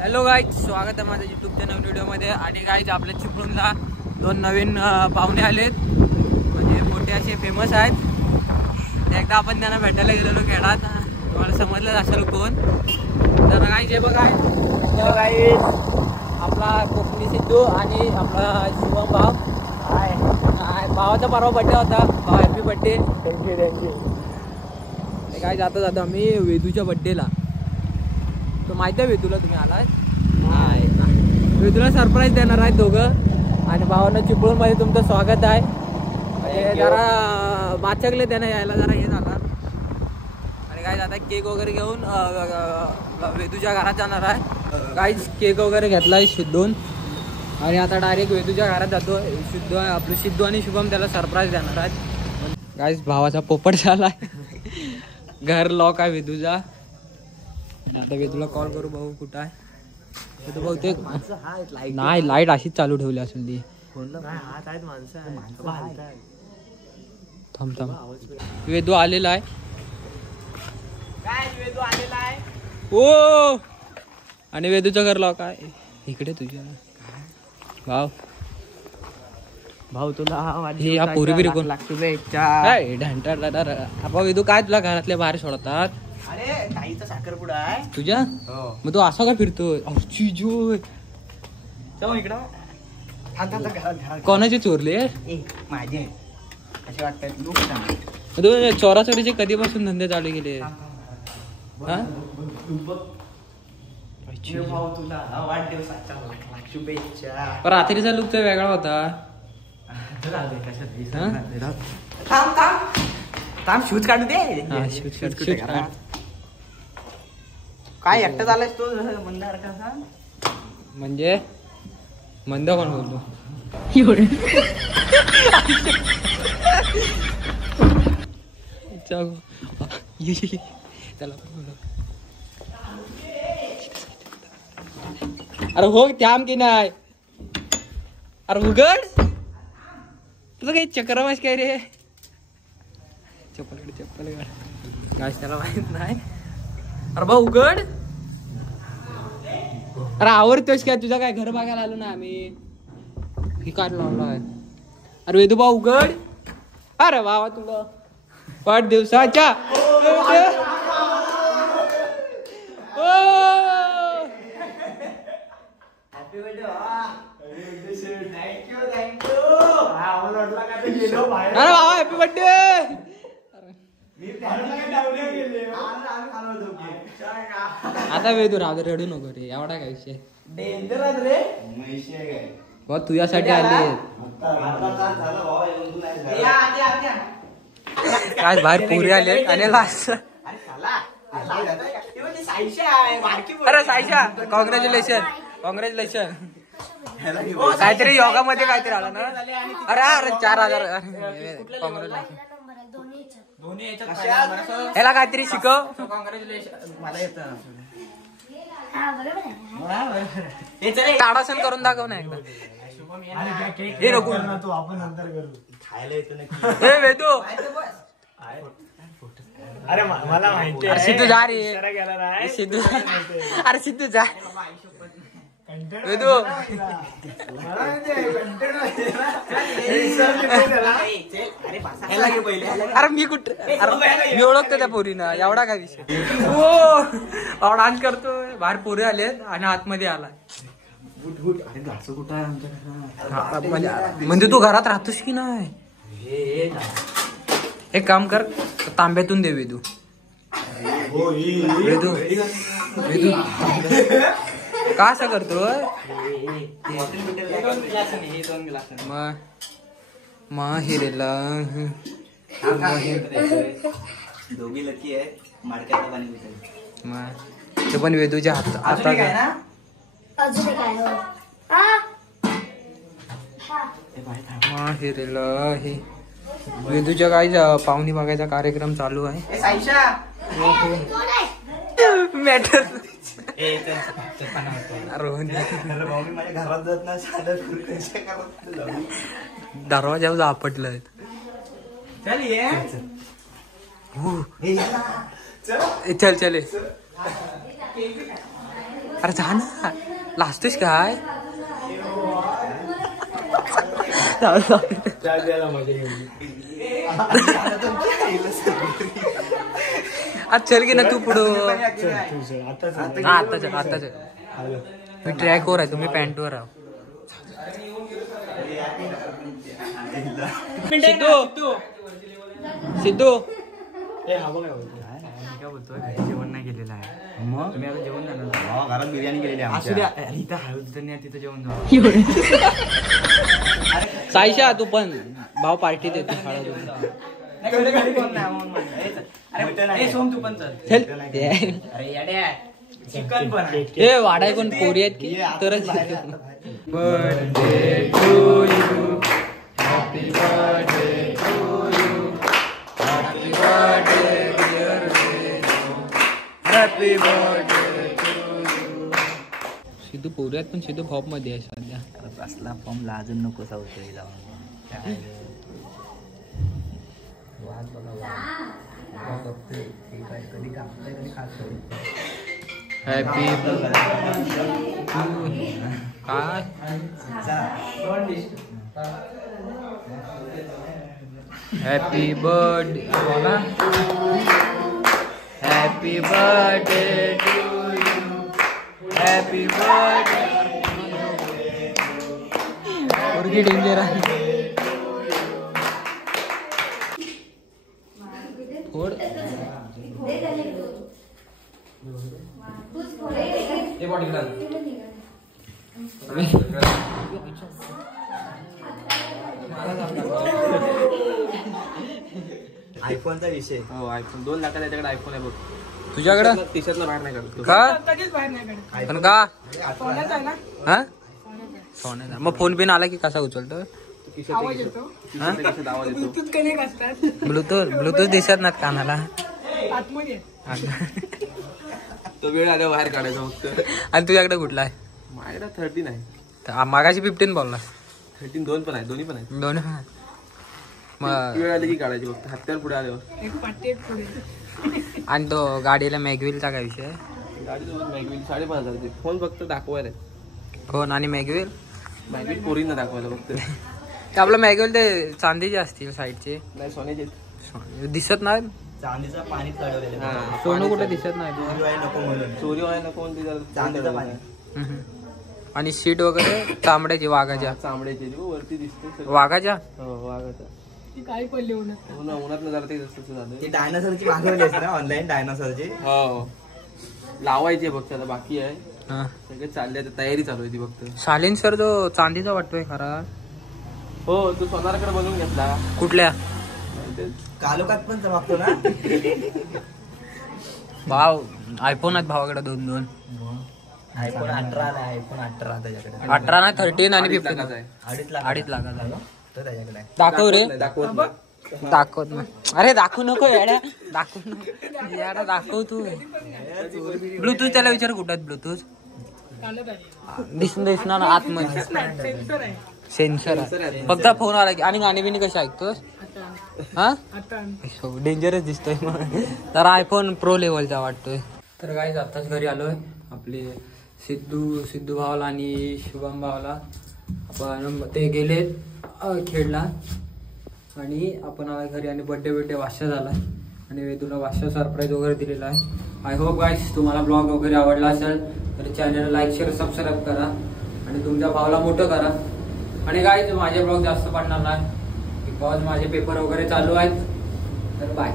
Hello guys, स्वागत आहे माझ्या यूट्यूबच्या नवीन व्हिडिओमध्ये. आणि गाईज आपल्या चिपळूणला 2 नवीन पाहुणे आलेत, म्हणजे मोठे असे फेमस आहेत. एकदा आपण त्यांना भेटायला गेलेलो खेळात, तुम्हाला समजलं असेल कोण. तर गाईज हे बघा, गाईज आपला कोकणी सिद्धू आणि आपला शुभम भाव. भावाचा परवा बड्डे होता, भाव हॅपी बड्डे. थँक्यू. काय जाता आम्ही वेदूच्या बड्डेला. तो माहिती आहे वेदूला, तुम्ही आलाय? वेदूला सरप्राईज देणार आहेत दोघं. आणि भावांना चिपळूणमध्ये तुमचं स्वागत आहे. म्हणजे जरा बाचकले त्यांना यायला जरा हे झाला. आणि काय आता केक वगैरे घेऊन वेदूच्या घरात जाणार आहे. काहीच केक वगैरे घेतला आहे शुद्धून, आणि आता डायरेक्ट वेदूच्या घरात जातो. आपलं सिद्धू आणि शुभम त्याला सरप्राईज देणार आहेत. काहीच भावाचा पोपट झाला आहे. घर लॉक आहे वेदूचा. आता वेदूला कॉल करू, भाऊ कुठं आहे. वेदू बहुतेक नाही, लाईट अशीच चालू ठेवली असेल ती. थांब वेदू आलेला आहे. ओ, आणि वेदूचं घर लॉक आहे. इकडे तुझ्या भाऊ तुला हे या पोरी बिरी कोण लागतो वेदू. काय तुला घरातल्या बाहेर सोडतात? अरे ताईचा साखरपुडा आहे तुझ्या. मग तू असा का फिरतो? कोणाचे चोरले? माझे असे वाटतात. तू चोराचोरीचे कधीपासून धंदे चालू केले? तुला वाढदिवसाच्या लाख शुभेच्छा. रात्रीचा लुक तर वेगळा होता. शूज काढू दे. काय एकटा झालायस तो मंदार कसा? म्हणजे मंद कोण बोलतो? त्याला अरे हो थांब की नाही. अरे उघड, तुझं काही चक्रवास काय रे? चप्पल काय त्याला माहित नाही. अरे भाऊ उघड. अरे आवडतोस काय? तुझा काय घर बघायला आलो ना आम्ही. ही काय लावलाय? अरे वेदू भाऊ उघड. अरे बाबा तुला वाढदिवसाच्या अरे बाबा हॅपी बर्थडे. आता वेदू राहू दे, रडू नको रे. एवढा काय विषय? बहुत तुझ्यासाठी आले. काय बाहेर पुरे आले. आणि लास्ट अरे साईशा, कॉंग्रॅच्युलेशन. काहीतरी योगा मध्ये काहीतरी आला ना. अरे 4000. कॉंग्रॅच्युलेशन. याला काहीतरी शिकव. ताडासन करून दाखव ना एकदा. हे नको वेदू. अरे मला माहिती. अरे सिद्धू जा रे. सिद्धू अरे सिद्धू जा. वेदू अरे मी कुठे? अरे मी ओळखतो त्या पोरीना. एवढा काय विषय? हो डान्स करतोय. बाहेर पोरी आलेत आणि आतमध्ये आला. म्हणजे तू घरात राहतोस की नाही? एक काम कर, तांब्यातून दे वेदू. वेदू का असं करतो? मग हिरेला दोघी लकी आहे. माडक्यात पाणी ते पण वेदूच्या हातात हिरेला. हे वेदूच्या काय पाहुणी बघायचा कार्यक्रम चालू आहे. मॅटर दरवाजा आपटलं. चल अरे जा ना, लाजतोस काय? आज चल की ना तू पुढं. आताच मी ट्रॅकवर आहे, तुम्ही पॅन्टवर आहो. सिद्धू काय बोलतोय, जेवण नाही केलेलं आहे. मग तुम्ही आता जेवण जाणार घरात, बिर्याणी केलेली आहे. असू द्या, इथं हळद नाही, तिथं जेवण जाऊ. साईशा तू पण भाव पार्टी देते हळद. चिकन पण हे वाडाय कोण पोरी आहेत की तरच. Birthday to you, happy birthday to you, happy birthday dear Siddhu, happy birthday to you. Siddhu पोरी आहेत पण सिद्धू फॉर्म मध्ये आहे सध्या. असला फॉर्म लाजून नको सावतोय जाऊन. कधी कापतोय कधी खातोय. हॅपी काय हॅपी बर्थडे बोला. Happy birthday to you, happy birthday. पोरगी डेंजर आहे. फोड आयफोनचा विषय. हो आयफोन 2 लाखाचा त्याच्याकडे आयफोन आहे बघ. तुझ्याकडं टी-शर्टला बाहेर नाही काढतो का पण का हा सोन्याचा. मग फोन बिन आला की कसा उचलतो? ब्लूटूथ दिसत नाहीत कानाला. तो वेळ आल्या बाहेर काढायचा फक्त. आणि तुझ्याकडे कुठला आहे? माझ्याकडे 13 आहे. मागाशी 15 बोलला. 13 2 पण आहे, दोन्ही पण आहे. दोन मग वेळ आली की काढायची फक्त. हत्यार पुढे आल्यावर. आणि तो गाडीला मॅगविलचा काय विषय? गाडीसोबत मॅगविल 5,500 फोन फक्त दाखवायला. कोण आणि मॅगविल? मॅगविल पोरींना दाखवायला फक्त. ते आपलं मॅगविल ते चांदीचे असतील साईडचे, नाही सोन्याचे दिसत नाही. चांदीचा पाणी चढवलेलं. सोनं कुठे दिसत नाही. नको म्हणून चोरी व्हायला नको म्हणून चांदीचा पाणी. आणि सीट वगैरे चामड्याची, वाघाच्या. चांबड्याची वरती दिसते. वाघाच्या वाघाचा काय पडले उन्हात जरा ते तसं झालं. डायनासोरची मागवलीस ना ऑनलाईन डायनासोरची? हो लावायची आहे फक्त, आता बाकी आहे. सगळे चालले, आता तयारी चालू आहे ती फक्त. सायलेन्सर जो चांदीचा वाटतोय खरा. हो तू सोनारकडे बनवून घेतला. कुठल्या? कालोखात पण चमकतो ना. भाव आयफोन आहेत भावाकडे 2-2. आयफोन 18 आला. आयफोन 18 त्याच्याकडे. 18 नाही 13 आणि 15 आहे. 2.5 लाखाचा आहे. तो त्याच्याकडे आहे. दाखव रे. दाखवत नाही. अरे दाखवू नको येड्या, दाखवू नको येड्या, दाखव तू. ब्लूटूथ त्याला विचार कुठं आहेत ब्लूटूथ? दिसणार आतमध्ये सेन्सर आहे फक्त. फोन आला की. आणि गाणी बिणी कशी ऐकतोस? हा डेंजरस दिसतोय जरा. आयफोन प्रो लेवलचा वाटतोय. तर काय आताच घरी आलोय. आपले सिद्धू भावाला आणि शुभम भावाला आपण ते गेले खेळला आणि आपण घरी. आणि बड्डे वाशा झाला आणि तुला वाशा सरप्राईज वगैरे दिलेला आहे. आय होप गाईस तुम्हाला ब्लॉग वगैरे आवडला असेल तर चॅनलला लाईक शेअर सबस्क्राईब करा आणि तुमच्या भावाला मोठं करा. आणि गाईस माझे ब्लॉग जास्त पडणार नाही बिकॉज माझे पेपर वगैरे चालू आहेत. तर बाय.